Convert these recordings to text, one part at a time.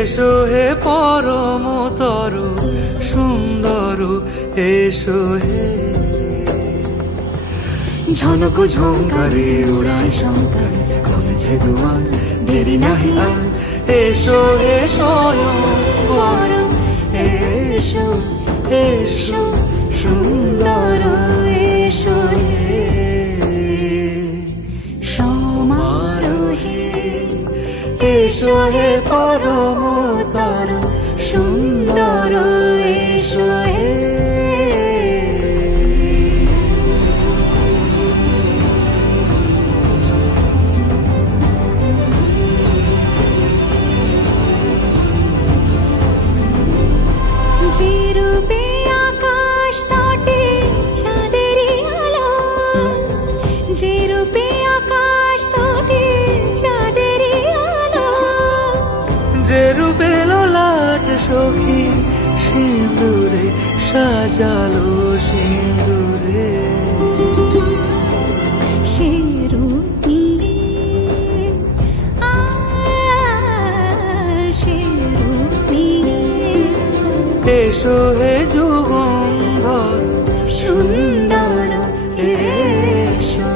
এসো হে পরমতর সুন্দর এসো হে। ঝনক ঝঙ্কারে উড়ায় শঙ্কারে কমেছে দুয়ার দেরি নাহি আর। এসো হে স্বয়ং পরম এসো এসো সুন্দর এসো হে সমারোহে। এসো হে পরমতর সুন্দর এসো হে। যে রূপে আকাশ তটে চাঁদেরই আলো, যে রূপে আকাশ তটে চাঁদেরই আলো, যে রূপে ললাট সখী সিঁদুরে সাজালো সিঁদুরে। সে রূপ নিয়ে সে রূপ নিয়ে এসো হে যুগন্ধর সুন্দর এসো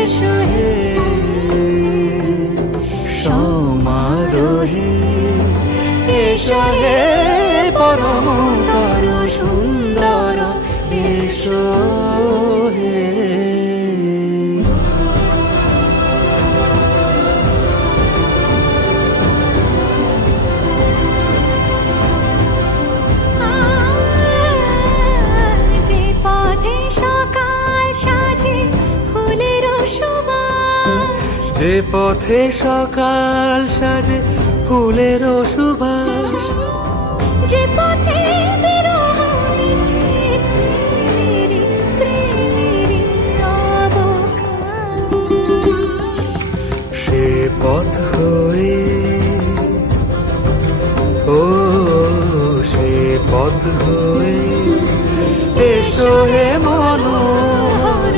এসো হে সমারোহে। এসো হে পরমতর সুন্দর এসো হে। যে পথে সকাল সাজে ফুলের সুবাস, যে পথে বিরহ মিছে প্রেমেরি প্রেমেরি অবকাশ, সে পথ হয়ে ও সে পথ হয়ে এসো হে মনোহর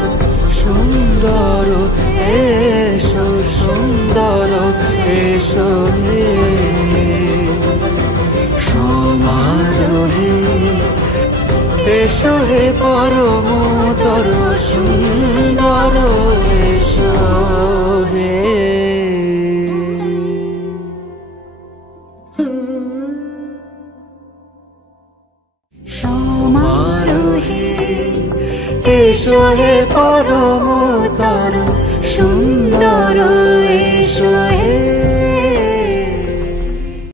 সুন্দর এসো সুন্দর এসো হে সমারোহে। এসো হে পরমতর সুন্দর এসো হে সমারোহে। এসো হে পরমতর সুন্দর এসো।